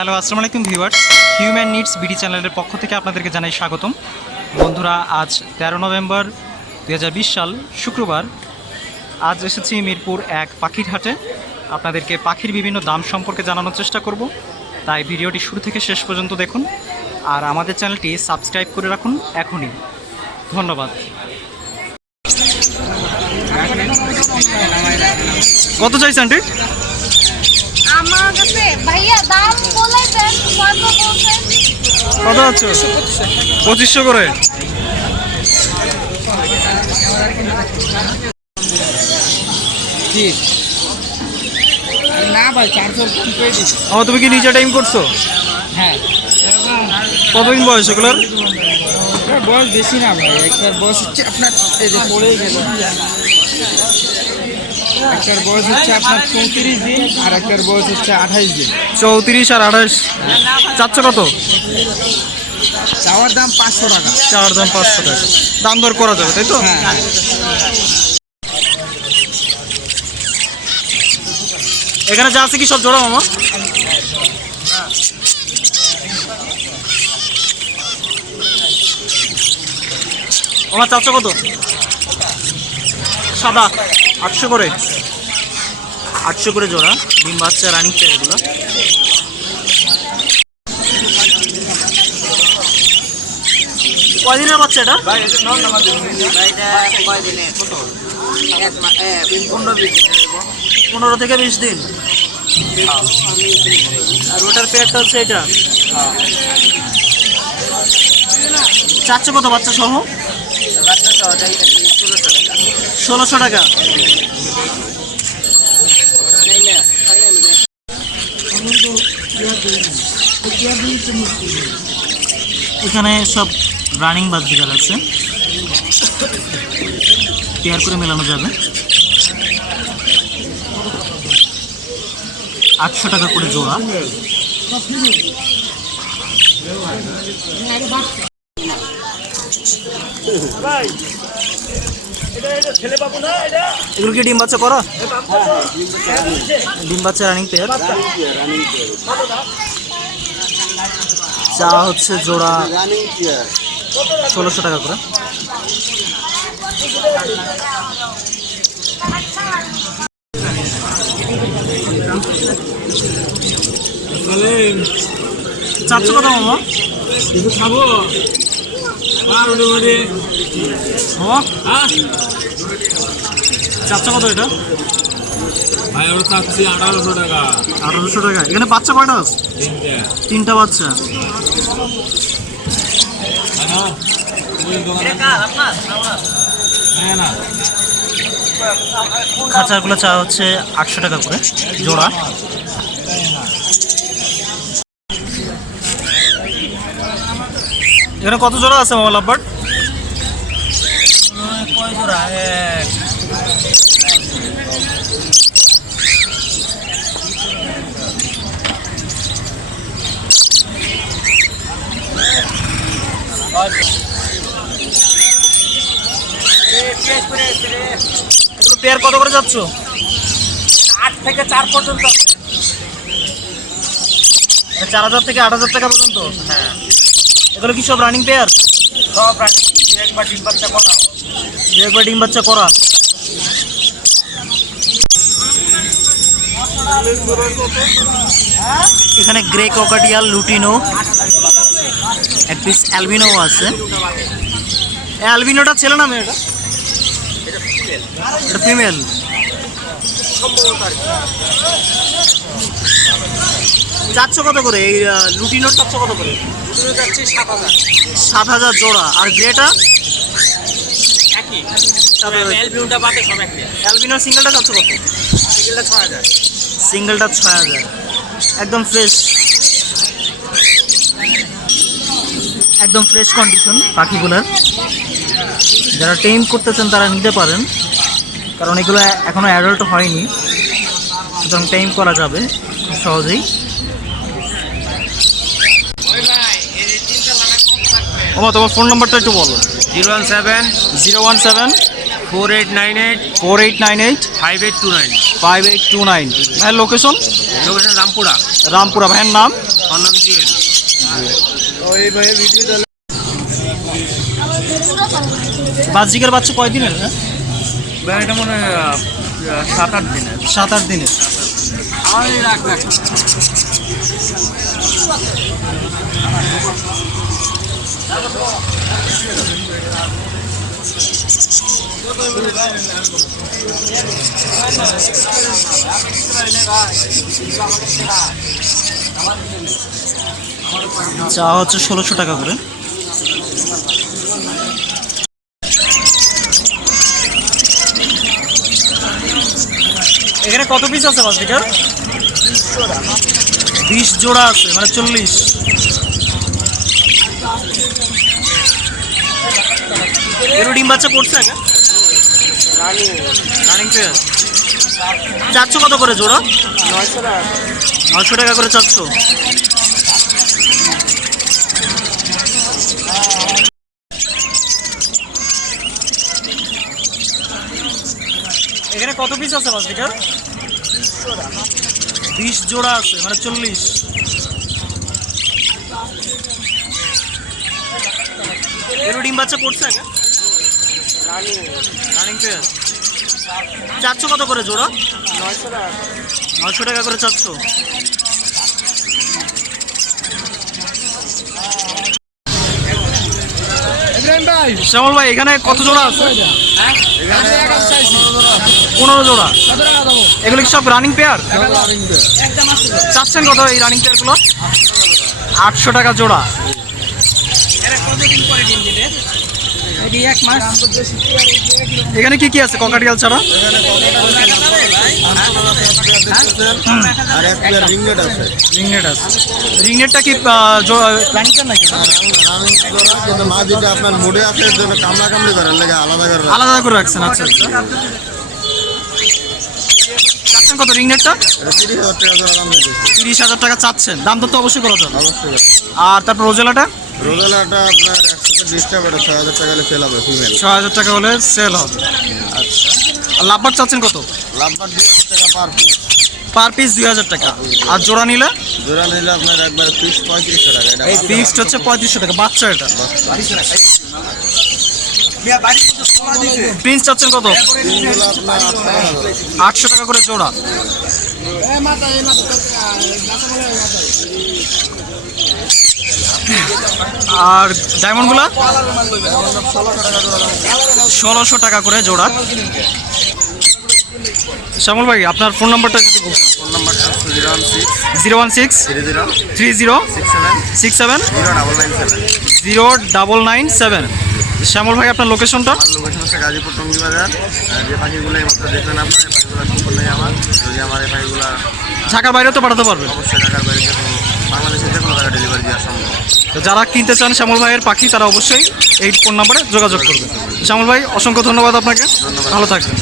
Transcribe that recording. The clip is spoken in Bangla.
হ্যালো, আসসালামু আলাইকুম ভিউয়ার্স। হিউম্যান নিডস বিডি চ্যানেলের পক্ষ থেকে আপনাদেরকে জানাই স্বাগতম। বন্ধুরা, আজ 13 নভেম্বর 2020 সাল শুক্রবার। আজ এসেছি মিরপুর 1 পাখির হাটে। আপনাদেরকে পাখির বিভিন্ন দাম সম্পর্কে জানানোর চেষ্টা করব, তাই ভিডিওটি শুরু থেকে শেষ পর্যন্ত দেখুন আর আমাদের চ্যানেলটি সাবস্ক্রাইব করে রাখুন এখনই। ধন্যবাদ। কত চাইছেন আন্টি? আমার কাছে ভাইয়া দাম বলে দেন, কত বলছেন? কত আছে? 2500 করে। না ভাই 400 কম করে দিচ্ছি। তুমি কি নিজে টাইম করছো? হ্যাঁ, কতদিন বয়স এগুলোর? বয়স বেশি না ভাই, একটার বয়স হচ্ছে আপনার এই যে পড়েই গেল, একটার বয়স হচ্ছে আপনার 34 দিন আর একটার বয়স হচ্ছে 28 দিন। 34 আর 28। চাচ্ছ কত? চাওয়ার দাম 500 টাকা। চাওয়ার দাম 500 টাকা। দাম দর করা যাবে, তাই তো? হ্যাঁ, এখানে যা আছে কি সব জোড়া মামা? আমার চাচ্ছ কত? সাদা 800 করে। 800 করে জোড়া। ডিম বাচ্চা রানিং পেয়ার এগুলো। কয়দিনের বাচ্চা এটা? 15 থেকে 20 দিন। আর ওটার পেয়ারটা হচ্ছে এটা। চাচ্ছ কত বাচ্চা সহ? 1600 টাকা। এখানে সব রানিং বাচ্চাদের আছে, পেয়ার করে মেলানো যাবে। 800 টাকা করে জোড়া। এগুলো কি ডিম বাচ্চা করা? ডিম বাচ্চা রানিং পেয়ার। চা হচ্ছে জোড়া 1600 টাকা করে। চারশো কত মামা? খাবো চারশো কত এটা? ভাই ওর চাচ্ছি 1800 টাকা। 1800 টাকা। এখানে বাচ্চা কয়টা আছে? 3টা বাচ্চা। খাঁচাগুলো চা হচ্ছে 800 টাকা করে জোড়া। এখানে কত জোড়া আছে মামা লাভবার্ড? কয় জোড়া? এগুলো পেয়ার কত করে যাচ্ছ? 8 থেকে 4 পর্যন্ত আছে। 4000 থেকে 8000 টাকা পর্যন্ত। হ্যাঁ, এগুলো কি সব রানিং পেয়ার? সব রানিং। একবার ডিম বাচ্চা করা, একবার ডিম বাচ্চা করা। এখানে গ্রে ককাটিয়াল, লুটিনো, এক পিস অ্যালবিনো আছে। অ্যালবিনোটা ছেলে না মেয়েটা? এটা ফিমেল। চারশো কত করে? এই লুটিনোর 400 কত করে? 7000 জোড়া। আর গ্রেটা? অ্যালবিনোর সিঙ্গেলটা 400 কত? সিঙ্গেলটা 6000। একদম ফ্রেশ, একদম ফ্রেশ কন্ডিশন পাখিগুলোর। যারা টেম করতেছেন তারা নিতে পারেন, কারণ এগুলো এখনো অ্যাডাল্ট হয়নি, সুতরাং টেম করা যাবে সহজেই। তোমার ফোন নাম্বারটা একটু বলো। 017 017 4898 4898 5829। 5829। ভাইয়ের লোকেশন? লোকেশন রামপুরা। রামপুরা। ভাইয়ের নাম? অনন্ত জুয়েল। তো এই ভাইয়ের ভিডিও তাহলে বাজিকের বাচ্চা কয়দিনের? হ্যাঁ, ভাই এটা মনে হয় 7-8 দিনের। 7-8 দিনের। রাখ রাখ। চা হচ্ছে 1600 টাকা করে। এখানে কত পিস আছে বাজিকার? 20 জোড়া আছে, মানে 40। এর ডিম বাচ্চা পড়ছে আগে? Running pair. চাচ্ছ কত করে জোড়া? 900 টাকা করে চাচ্ছ। এখানে কত পিস আছে বাজিকার? 20 জোড়া আছে, মানে 40। এর ডিম বাচ্চা পড়ছে আগে? Running pair. চাচ্ছ কত করে জোড়া? 900 টাকা করে চাচ্ছ। শ্যামল ভাই এখানে কত জোড়া আছে? 15 জোড়া। এগুলো কি সব রানিং পেয়ার? চাচ্ছেন কত এই রানিং পেয়ারগুলো? 800 টাকা জোড়া। এখানে কি কি আছে ককাটিয়াল ছাড়া? আর এক পেয়ার রিংনেট আছে। রিংনেট আছে। রিংনেটটা কি রানিং পেয়ার নাকি? রানিং করা কিন্তু মা যেটা আপনার মুডে আছে এর জন্য কামড়া কামড়ি করার লাগে আলাদা করে রাখা। আলাদা করে রাখছেন। আচ্ছা আচ্ছা। চাচ্ছেন কত রিংনেটটা? এটা 30,000 টাকা করে দাম দিয়েছে। 30,000 টাকা চাচ্ছেন। দাম তো অবশ্যই করা যাবে। অবশ্যই। আর তারপর রোজেলাটা? রোজালাটা আপনার 120 টাকা করে 6,000 টাকা হলে সেল হবে ফিমেল। 6,000 টাকা হলে সেল হবে। আচ্ছা। আর লাভবাট চাচ্ছেন কত? লাভবার 2,000 টাকা পার পিস। পার পিস 2,000 টাকা। আর জোড়া নিলে? জোড়া নিলে আপনার একবার ফিক্স 3500 টাকা। এটা ফিক্সড হচ্ছে 3500 টাকা। বাচ্চা এটা। প্রিন্স চাচ্ছেন কত? তিনগুলো আপনার 8,000 800 টাকা করে জোড়া। আর ডায়মন্ডগুলা? 1600 টাকা করে জোড়া। শ্যামল ভাই আপনার ফোন নাম্বারটা যদি বলতেন। ফোন নাম্বারটা 016 016 30 30 67 67 0997। 0997। শ্যামল ভাই আপনার লোকেশনটা? আমার লোকেশন হচ্ছে গাজীপুর টঙ্গী বাজার। যে পাখিগুলো এইমাত্র দেখলেন আপনার এই পাখিগুলো সম্পূর্ণই আমার। যদি আমার এই পাখিগুলো ঢাকার বাইরেও তো পাঠাতে পারবেন? অবশ্যই ঢাকার বাইরে যে কোনো বাংলাদেশের যে কোনো জায়গায় ডেলিভারি দেওয়া সম্ভব। তো যারা কিনতে চান শ্যামল ভাইয়ের পাখি তারা অবশ্যই এই ফোন নাম্বারে যোগাযোগ করবেন। শ্যামল ভাই অসংখ্য ধন্যবাদ আপনাকে। ভালো থাকবেন।